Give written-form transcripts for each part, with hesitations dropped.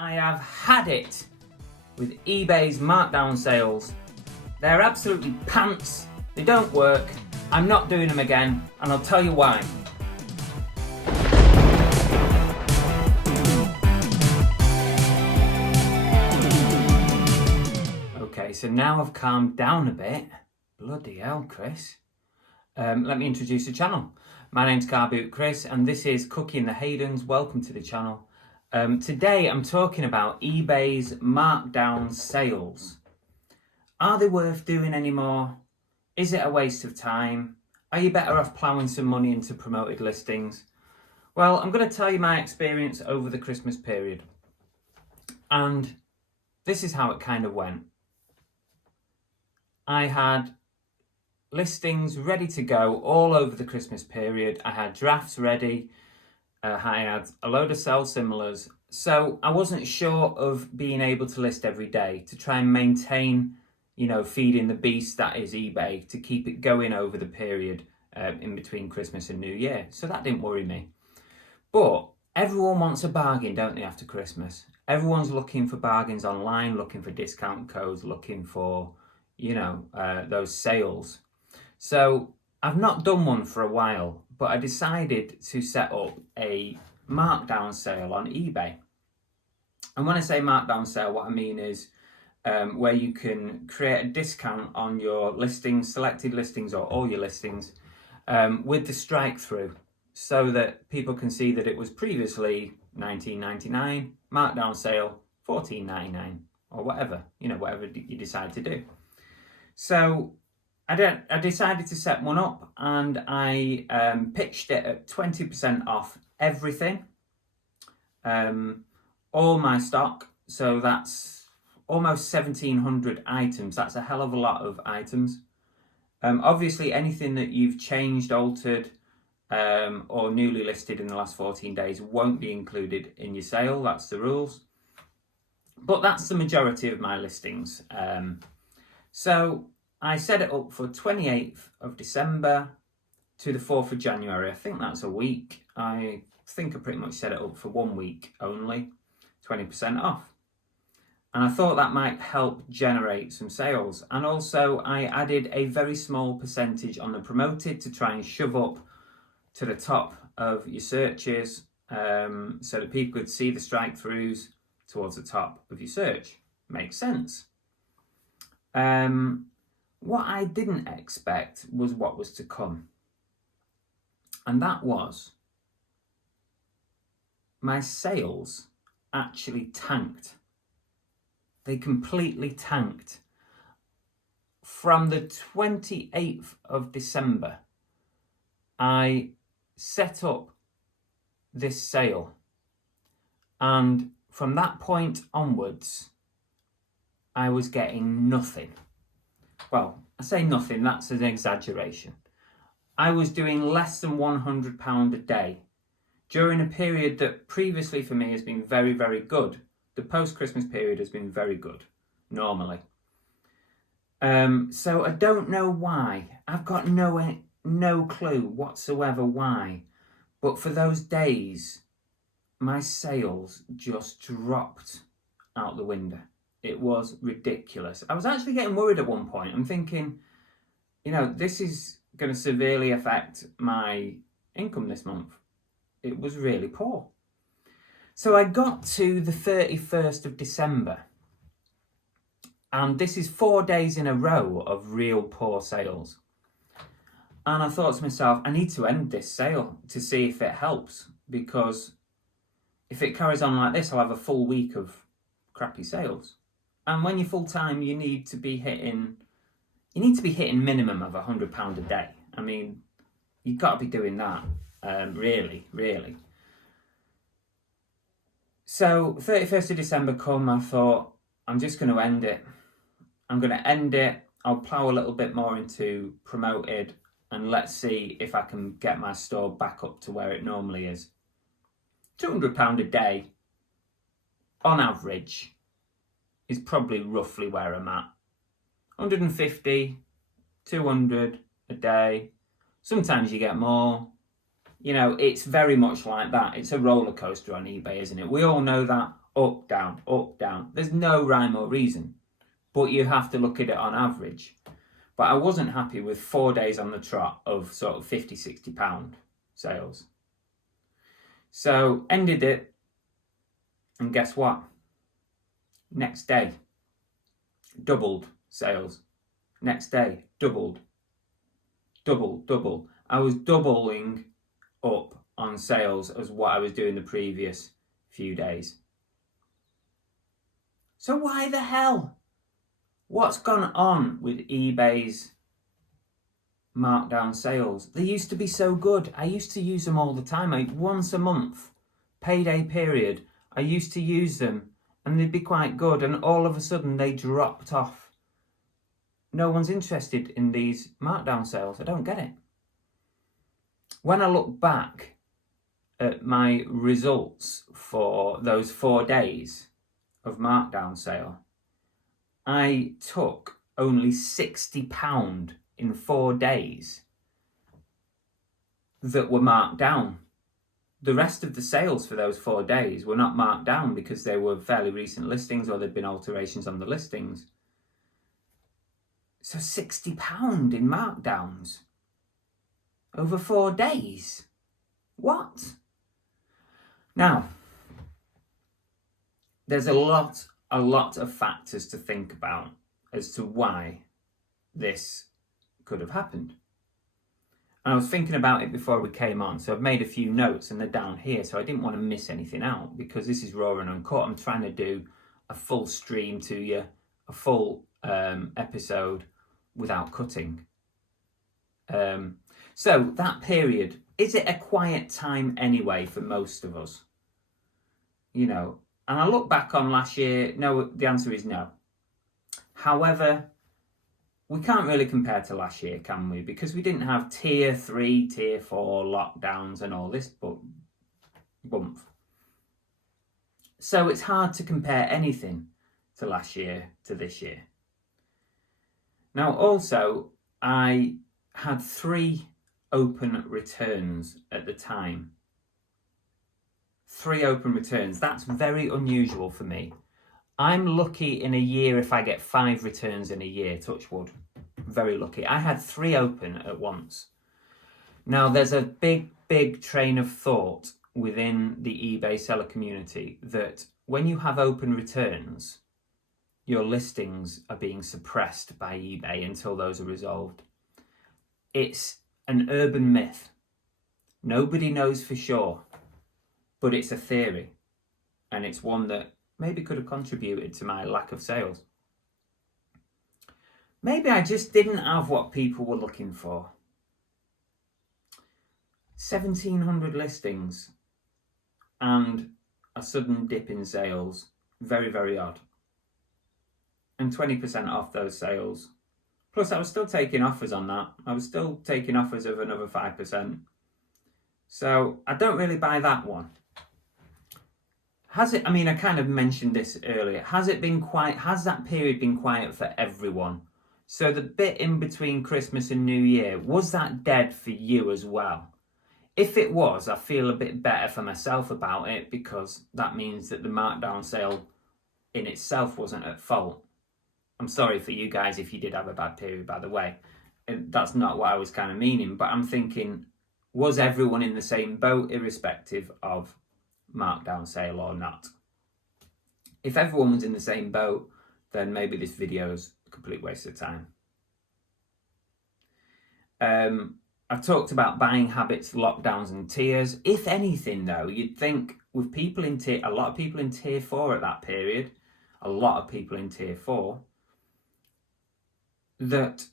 I have had it with eBay's markdown sales. They're absolutely pants, they don't work, I'm not doing them again, and I'll tell you why. Okay, so now I've calmed down a bit. Bloody hell, Chris. Let me introduce the channel. My name's Car Boot Chris, and this is Cookie and the Haydens. Welcome to the channel. Today I'm talking about eBay's markdown sales. Are they worth doing anymore? Is it a waste of time? Are you better off ploughing some money into promoted listings? Well, I'm going to tell you my experience over the Christmas period. And this is how it kind of went. I had listings ready to go all over the Christmas period. I had drafts ready. I had a load of sell similars. So I wasn't sure of being able to list every day to try and maintain, feeding the beast that is eBay, to keep it going over the period in between Christmas and New Year. So that didn't worry me. But everyone wants a bargain, don't they, after Christmas? Everyone's looking for bargains online, looking for discount codes, looking for, those sales. So I've not done one for a while, but I decided to set up a markdown sale on eBay. And when I say markdown sale, what I mean is where you can create a discount on your listings, selected listings or all your listings with the strike through, so that people can see that it was previously $19.99, markdown sale $14.99, or whatever, whatever you decide to do. So I decided to set one up, and I pitched it at 20% off everything, all my stock. So that's almost 1,700 items. That's a hell of a lot of items. Obviously, anything that you've changed, altered, or newly listed in the last 14 days won't be included in your sale. That's the rules. But that's the majority of my listings. So I set it up for 28th of December to the 4th of January. I think that's a week. I think I pretty much set it up for 1 week only, 20% off. And I thought that might help generate some sales. And also I added a very small percentage on the promoted to try and shove up to the top of your searches, so that people could see the strike throughs towards the top of your search. Makes sense. What I didn't expect was what was to come. And that was my sales actually tanked. They completely tanked. From the 28th of December, I set up this sale. And from that point onwards, I was getting nothing. Well, I say nothing, that's an exaggeration. I was doing less than £100 a day during a period that previously for me has been very, very good. The post-Christmas period has been very good, normally. So I don't know why. I've got no clue whatsoever why. But for those days, my sales just dropped out the window. It was ridiculous. I was actually getting worried at one point. I'm thinking, this is going to severely affect my income this month. It was really poor. So I got to the 31st of December. And this is 4 days in a row of real poor sales. And I thought to myself, I need to end this sale to see if it helps. Because if it carries on like this, I'll have a full week of crappy sales. And when you're full time, you need to be hitting minimum of £100 a day. I mean, you've got to be doing that, really. So 31st of December come, I thought, I'm just going to end it. I'm going to end it. I'll plough a little bit more into promoted, and let's see if I can get my store back up to where it normally is. £200 a day, on average, is probably roughly where I'm at. 150, 200 a day. Sometimes you get more. It's very much like that. It's a roller coaster on eBay, isn't it? We all know that. up, down, up, down. There's no rhyme or reason, but you have to look at it on average. But I wasn't happy with 4 days on the trot of sort of £50, £60 sales. So ended it, and guess what? Next day, doubled sales. Next day, doubled. Double. I was doubling up on sales as what I was doing the previous few days. So why the hell? What's gone on with eBay's markdown sales? They used to be so good. I used to use them all the time. Once a month, payday period, I used to use them and they'd be quite good, and all of a sudden they dropped off. No one's interested in these markdown sales. I don't get it. When I look back at my results for those 4 days of markdown sale, I took only £60 in 4 days that were marked down. The rest of the sales for those 4 days were not marked down because they were fairly recent listings or there'd been alterations on the listings. So £60 in markdowns over 4 days. What? Now, there's a lot of factors to think about as to why this could have happened. And I was thinking about it before we came on, so I've made a few notes and they're down here, so I didn't want to miss anything out because this is Raw and Uncut. I'm trying to do a full stream to you, a full episode without cutting. So that period, is it a quiet time anyway for most of us? You know, and I look back on last year, no, the answer is no. However, we can't really compare to last year, can we? Because we didn't have tier 3, tier 4 lockdowns and all this bump. So it's hard to compare anything to last year to this year. Now, also, I had 3 open returns at the time. 3 open returns. That's very unusual for me. I'm lucky in a year if I get 5 returns in a year, touch wood. Very lucky. I had 3 open at once. Now, there's a big train of thought within the eBay seller community that when you have open returns, your listings are being suppressed by eBay until those are resolved. It's an urban myth. Nobody knows for sure, but it's a theory, and it's one that maybe could have contributed to my lack of sales. Maybe I just didn't have what people were looking for. 1,700 listings and a sudden dip in sales. Very, very odd. And 20% off those sales. Plus, I was still taking offers on that. I was still taking offers of another 5%. So I don't really buy that one. Has it, I mean, I kind of mentioned this earlier. Has that period been quiet for everyone? So the bit in between Christmas and New Year, was that dead for you as well? If it was, I feel a bit better for myself about it because that means that the markdown sale in itself wasn't at fault. I'm sorry for you guys if you did have a bad period, by the way. That's not what I was kind of meaning, but I'm thinking, was everyone in the same boat irrespective of markdown sale or not? If everyone was in the same boat, then maybe this video is a complete waste of time. I've talked about buying habits, lockdowns and tiers. If anything though, you'd think with people in tier, a lot of people in tier 4 at that period, a lot of people in tier 4, that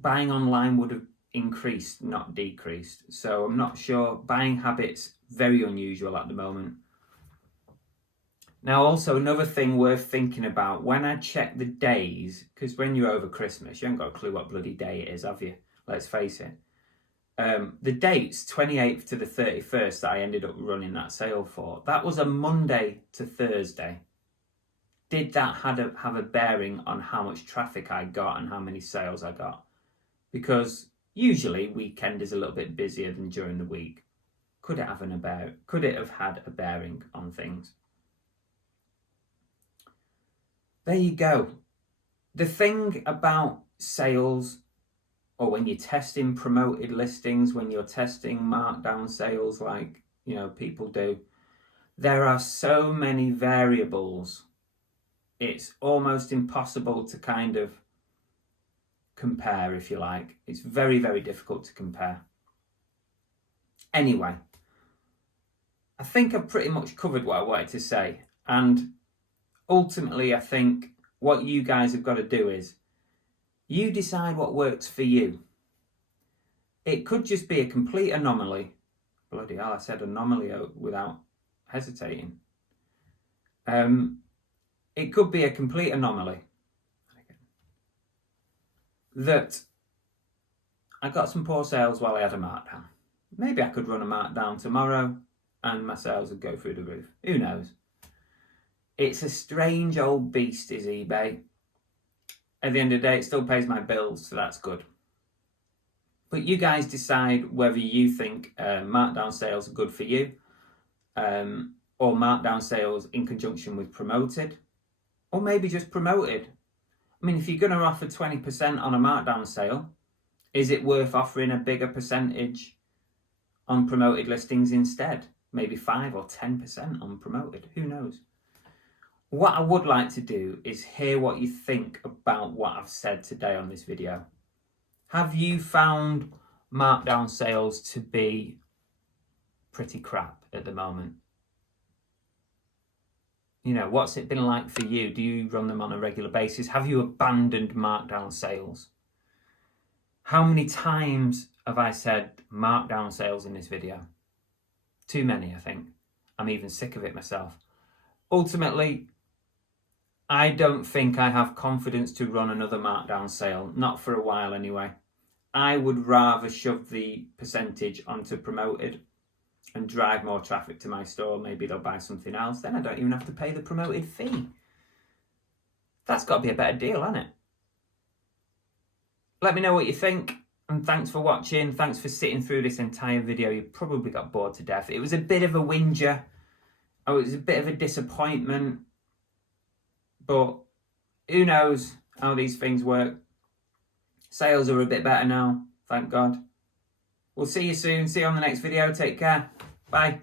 buying online would have increased, not decreased. So I'm not sure. Buying habits, very unusual at the moment. Now, also another thing worth thinking about, when I check the days, because when you're over Christmas, you haven't got a clue what bloody day it is, have you? Let's face it. The dates, 28th to the 31st, that I ended up running that sale for, that was a Monday to Thursday. Did that have a bearing on how much traffic I got and how many sales I got? Because usually weekend is a little bit busier than during the week. Could it have had a bearing on things? there you go. The thing about sales, or when you're testing promoted listings, when you're testing markdown sales like, people do, there are so many variables. It's almost impossible to kind of compare, if you like. It's very, very difficult to compare. Anyway, I think I've pretty much covered what I wanted to say. And ultimately, I think what you guys have got to do is you decide what works for you. It could just be a complete anomaly. Bloody hell, I said anomaly without hesitating. It could be a complete anomaly that I got some poor sales while I had a markdown. Maybe I could run a markdown tomorrow and my sales would go through the roof. Who knows? It's a strange old beast, is eBay. At the end of the day, it still pays my bills, so that's good. But you guys decide whether you think markdown sales are good for you, or markdown sales in conjunction with promoted, or maybe just promoted. I mean, if you're going to offer 20% on a markdown sale, is it worth offering a bigger percentage on promoted listings instead? Maybe 5 or 10% on promoted, who knows? What I would like to do is hear what you think about what I've said today on this video. Have you found markdown sales to be pretty crap at the moment? What's it been like for you? Do you run them on a regular basis? Have you abandoned markdown sales? How many times have I said markdown sales in this video? Too many, I think. I'm even sick of it myself. Ultimately, I don't think I have confidence to run another markdown sale, not for a while anyway. I would rather shove the percentage onto promoted and drive more traffic to my store. Maybe they'll buy something else. Then I don't even have to pay the promoted fee. That's got to be a better deal, hasn't it? Let me know what you think, and thanks for watching. Thanks for sitting through this entire video. You probably got bored to death. It was a bit of a whinger. It was a bit of a disappointment. But who knows how these things work. Sales are a bit better now, thank God. We'll see you soon. See you on the next video. Take care. Bye.